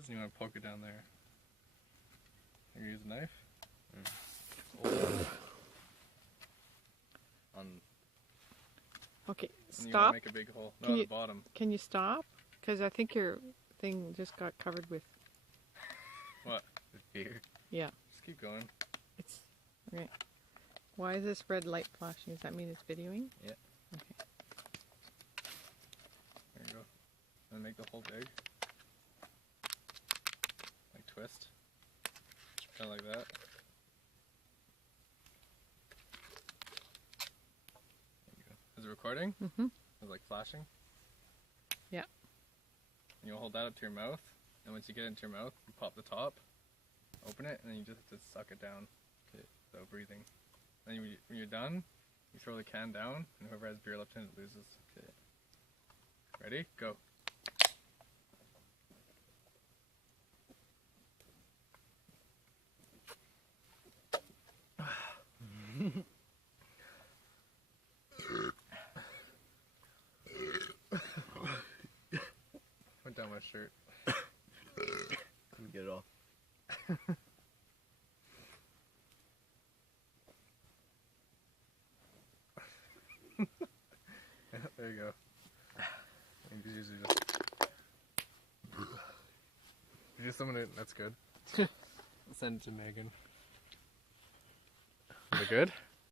is, and you want to poke it down there. You use a knife. Okay, And you want to stop. make a big hole. No, Can at you- the bottom. Can you stop? Because I think your thing just got covered with. What? With beer. Yeah, Just keep going. it's okay. Why is this red light flashing? Does that mean it's videoing? Yeah. Okay. There you go. And make the hole big. Like twist. Kind of like that. There you go. Is it recording? Mm-hmm. Is it like flashing? Yeah. And you'll hold that up to your mouth, and once you get it into your mouth, you pop the top, open it, and then you just have to suck it down. Okay. Without breathing. Then when you're done, you throw the can down, and whoever has beer left in it loses. Okay. Ready? Go. Went down my shirt. Let me get it off. There you go. And you usually just... You just summon it, that's good. Send it to Megan. Is it good?